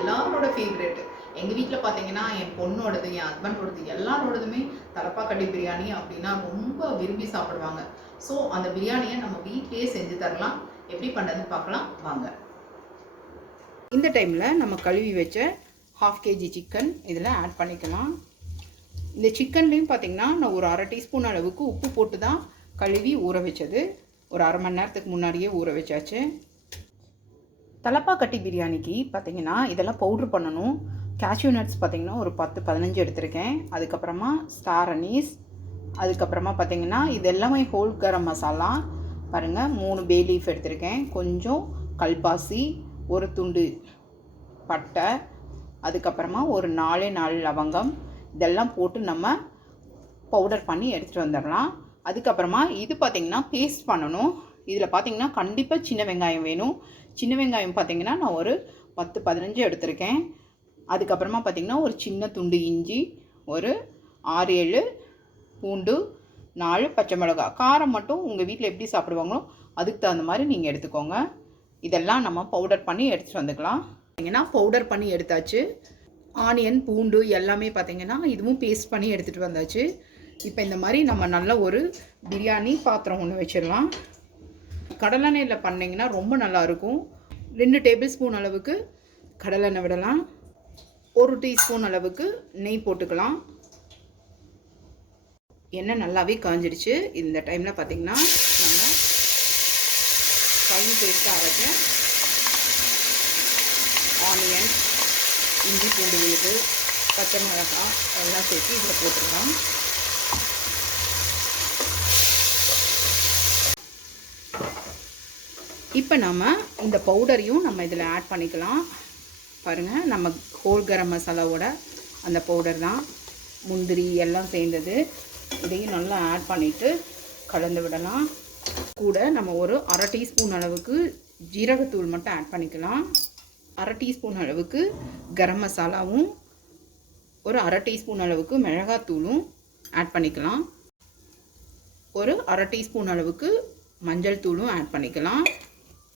எல்லாரோட ஃபேவரெட். எங்கள் வீட்டில் பார்த்தீங்கன்னா என் பொண்ணோடது, என் ஹஸ்பண்டோடது, எல்லாரோடதுமே தலப்பாக்கட்டி பிரியாணி அப்படின்னா ரொம்ப விரும்பி சாப்பிடுவாங்க. ஸோ அந்த பிரியாணியை நம்ம வீட்டிலேயே செஞ்சு தரலாம். எப்படி பண்ணுறதுன்னு பார்க்கலாம் வாங்க. இந்த டைமில் நம்ம கழுவி வச்ச 1/2 kg சிக்கன் இதில் ஆட் பண்ணிக்கலாம். இந்த சிக்கன்லேயும் பார்த்திங்கன்னா நான் ஒரு 1/2 டீஸ்பூன் அளவுக்கு உப்பு போட்டு தான் கழுவி ஊற வச்சது. ஒரு 1/2 மணி நேரத்துக்கு முன்னாடியே ஊற வச்சாச்சு. தலப்பாக்கட்டி பிரியாணிக்கு பார்த்திங்கன்னா இதெல்லாம் பவுட்ரு பண்ணணும். cashew nuts பார்த்திங்கன்னா ஒரு 10-15 எடுத்திருக்கேன். அதுக்கப்புறமா ஸ்டார் அனீஸ், அதுக்கப்புறமா பார்த்திங்கன்னா இது எல்லாமே ஹோல் கரம் மசாலா பாருங்கள். 3 பே லீஃப் எடுத்திருக்கேன், கொஞ்சம் கல்பாசி, ஒரு துண்டு பட்டை, அதுக்கப்புறமா ஒரு 4 லவங்கம், இதெல்லாம் போட்டு நம்ம பவுடர் பண்ணி எடுத்துகிட்டு வந்துடலாம். அதுக்கப்புறமா இது பார்த்திங்கன்னா பேஸ்ட் பண்ணணும். இதில் பார்த்திங்கன்னா கண்டிப்பாக சின்ன வெங்காயம் வேணும். சின்ன வெங்காயம் பார்த்திங்கன்னா நான் ஒரு 10-15 எடுத்திருக்கேன். அதுக்கப்புறமா பார்த்திங்கன்னா ஒரு சின்ன துண்டு இஞ்சி, ஒரு 6-7 பூண்டு, 4 பச்சை மிளகா. காரம் மட்டும் உங்கள் வீட்டில் எப்படி சாப்பிடுவாங்களோ அதுக்கு தகுந்த மாதிரி நீங்கள் எடுத்துக்கோங்க. இதெல்லாம் நம்ம பவுடர் பண்ணி எடுத்துகிட்டு வந்துக்கலாம். பார்த்திங்கன்னா பவுடர் பண்ணி எடுத்தாச்சு. ஆனியன், பூண்டு எல்லாமே பார்த்திங்கன்னா இதுவும் பேஸ்ட் பண்ணி எடுத்துகிட்டு வந்தாச்சு. இப்போ இந்த மாதிரி நம்ம நல்ல ஒரு பிரியாணி பாத்திரம் ஒன்று வச்சிடலாம். கடலெண்ணெயில் பண்ணிங்கன்னா ரொம்ப நல்லாயிருக்கும். 2 டேபிள் ஸ்பூன் அளவுக்கு கடலெண்ணெய் விடலாம். 1 டீஸ்பூன் அளவுக்கு நெய் போட்டுக்கலாம். எண்ணெய் நல்லாவே காஞ்சிடுச்சு. இந்த டைமில் பார்த்திங்கன்னா நம்ம ஃபைன் பேஸ்ட்டாக அரைச்ச ஆனியன், இஞ்சி பூண்டு விழுது, பச்சை மிளகாய் எல்லாம் சேர்த்து இதில் போட்டுடலாம். இப்போ நம்ம இந்த பவுடரையும் நம்ம இதில் ஆட் பண்ணிக்கலாம். பாருங்கள், நம்ம ஹோல் கரம் மசாலாவோட அந்த பவுடர் தான், முந்திரி எல்லாம் சேர்ந்தது. இதையும் நல்லா ஆட் பண்ணிவிட்டு கலந்து விடலாம். கூட நம்ம ஒரு 1/2 டீஸ்பூன் அளவுக்கு ஜீரகத்தூள் மட்டும் ஆட் பண்ணிக்கலாம். 1/2 டீஸ்பூன் அளவுக்கு கரம் மசாலாவும், ஒரு 1/2 டீஸ்பூன் அளவுக்கு மிளகாத்தூளும் ஆட் பண்ணிக்கலாம். ஒரு 1/2 டீஸ்பூன் அளவுக்கு மஞ்சள் தூளும் ஆட் பண்ணிக்கலாம்.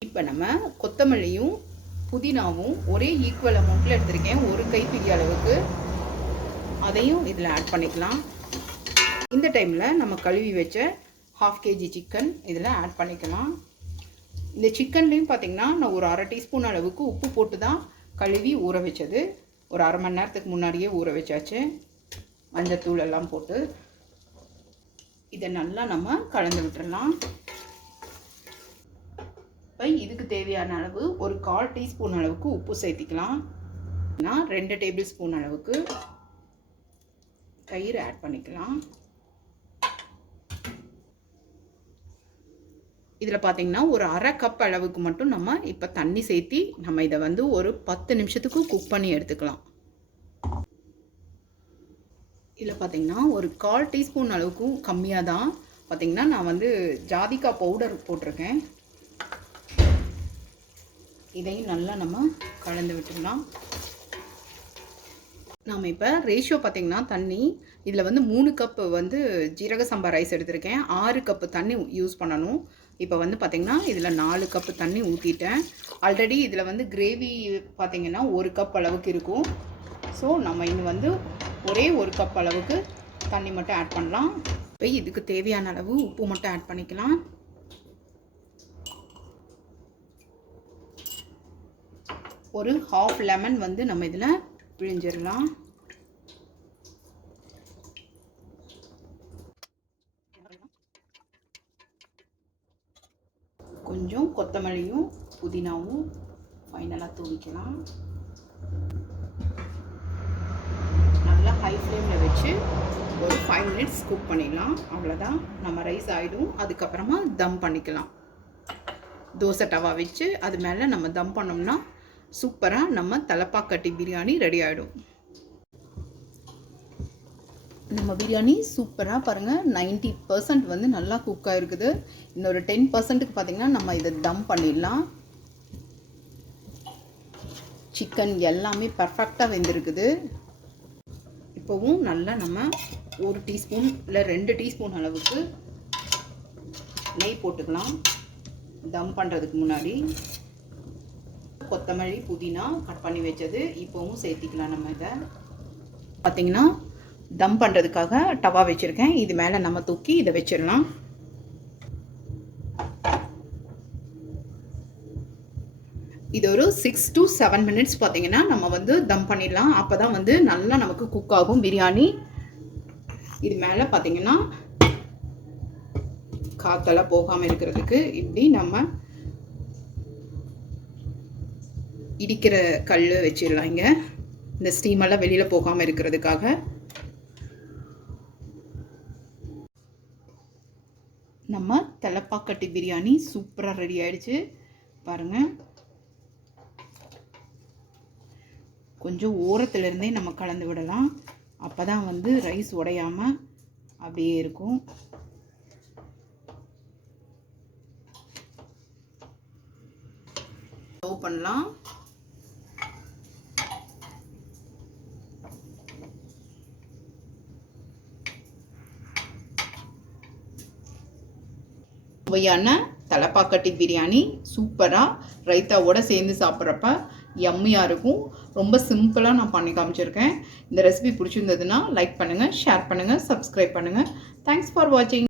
இப்போ நம்ம கொத்தமல்லியும் புதினாவும் ஒரே ஈக்குவல் அமௌண்ட்டில் எடுத்திருக்கேன், ஒரு கைப்பிடி அளவுக்கு. அதையும் இதில் ஆட் பண்ணிக்கலாம். இந்த டைமில் நம்ம கழுவி வச்ச 1/2 kg சிக்கன் இதில் ஆட் பண்ணிக்கலாம். இந்த சிக்கன்லேயும் பார்த்திங்கன்னா நான் ஒரு 1/2 டீஸ்பூன் அளவுக்கு உப்பு போட்டு தான் கழுவி ஊற வச்சது. ஒரு 1/2 மணி நேரத்துக்கு முன்னாடியே ஊற வச்சாச்சு. மஞ்சத்தூள் எல்லாம் போட்டு இதை நல்லா நம்ம கலந்து விட்டுடலாம். இப்போ இதுக்கு தேவையான அளவு ஒரு 1/4 டீஸ்பூன் அளவுக்கு உப்பு சேர்த்திக்கலாம். நான் 2 டேபிள் ஸ்பூன் அளவுக்கு தயிர் ஆட் பண்ணிக்கலாம். இதில் பார்த்திங்கன்னா ஒரு 1/2 கப் அளவுக்கு மட்டும் நம்ம இப்போ தண்ணி சேர்த்தி நம்ம இதை வந்து ஒரு 10 நிமிஷத்துக்கு குக் பண்ணி எடுத்துக்கலாம். இதில் பார்த்திங்கன்னா ஒரு 1/4 டீஸ்பூன் அளவுக்கும் கம்மியாக தான் பார்த்திங்கன்னா நான் வந்து ஜாதிக்காய் பவுடர் போட்டிருக்கேன். இதையும் நல்லா நம்ம கலந்து விட்டுடலாம். நாம் இப்போ ரேஷியோ பார்த்திங்கன்னா தண்ணி இதில் வந்து 3 கப்பு வந்து ஜீரக சம்பா ரைஸ் எடுத்திருக்கேன். 6 கப்பு தண்ணி யூஸ் பண்ணணும். இப்போ வந்து பார்த்திங்கன்னா இதில் 4 கப்பு தண்ணி ஊற்றிட்டேன். ஆல்ரெடி இதில் வந்து கிரேவி பார்த்திங்கன்னா 1 கப் அளவுக்கு இருக்கும். ஸோ நம்ம இன்னும் வந்து ஒரே 1 கப் அளவுக்கு தண்ணி மட்டும் ஆட் பண்ணலாம். இப்போ இதுக்கு தேவையான அளவு உப்பு மட்டும் ஆட் பண்ணிக்கலாம். ஒரு 1/2 லெமன் வந்து நம்ம இதில் பிழிஞ்சிடலாம். கொஞ்சம் கொத்தமல்லியும் புதினாவும் ஃபைனலாக தூவிக்கலாம். நல்லா ஹை ஃப்ளேமில் வச்சு ஒரு 5 மினிட்ஸ் குக் பண்ணிடலாம். அவ்வளோதான், நம்ம ரைஸ் ஆகிடும். அதுக்கப்புறமா தம் பண்ணிக்கலாம். தோசை டவா வச்சு அது மேலே நம்ம தம் பண்ணோம்னா சூப்பராக நம்ம தலப்பாக்கட்டி பிரியாணி ரெடி ஆகிடும். நம்ம பிரியாணி சூப்பராக பாருங்கள் 90% வந்து நல்லா குக்காக இருக்குது. இன்னொரு 10%க்கு பார்த்திங்கன்னா நம்ம இதை தம் பண்ணிடலாம். சிக்கன் எல்லாமே பர்ஃபெக்டாக வெந்திருக்குது. இப்போவும் நல்லா நம்ம 1 டீஸ்பூன் இல்லை 2 டீஸ்பூன் அளவுக்கு நெய் போட்டுக்கலாம் தம் பண்ணுறதுக்கு முன்னாடி. கொத்தமல்லி புதினா கட் பண்ணி வச்சது இப்போவும் சேர்த்திக்கலாம். நம்ம இதை பார்த்திங்கன்னா தம் பண்ணுறதுக்காக டவா வச்சுருக்கேன். இது மேலே நம்ம தூக்கி இதை வச்சிடலாம். இது ஒரு 6 to 7 மினிட்ஸ் பார்த்திங்கன்னா நம்ம வந்து தம் பண்ணிடலாம். அப்போ தான் வந்து நல்லா நமக்கு குக் ஆகும் பிரியாணி. இது மேலே பார்த்திங்கன்னா காற்றெல்லாம் போகாமல் இருக்கிறதுக்கு இப்படி நம்ம இடிக்கிற கல் வச்சிடலாம். இங்கே இந்த ஸ்டீமெல்லாம் வெளியில் போகாமல் இருக்கிறதுக்காக. நம்ம தலப்பாக்கட்டி பிரியாணி சூப்பராக ரெடி ஆயிடுச்சு பாருங்கள். கொஞ்சம் ஓரத்துலேருந்தே நம்ம கலந்து விடலாம். அப்போ தான் வந்து ரைஸ் உடையாமல் அப்படியே இருக்கும். சர்வ் பண்ணலாம். சுவையான தலப்பாக்கட்டி பிரியாணி சூப்பராக ரைத்தாவோட சேர்ந்து சாப்பிட்றப்ப யம்மியாக இருக்கும். ரொம்ப சிம்பிளாக நான் பண்ணி காமிச்சிருக்கேன். இந்த ரெசிபி பிடிச்சிருந்ததுன்னா லைக் பண்ணுங்கள், ஷேர் பண்ணுங்கள், சப்ஸ்கிரைப் பண்ணுங்கள். தேங்க்ஸ் ஃபார் வாட்சிங்.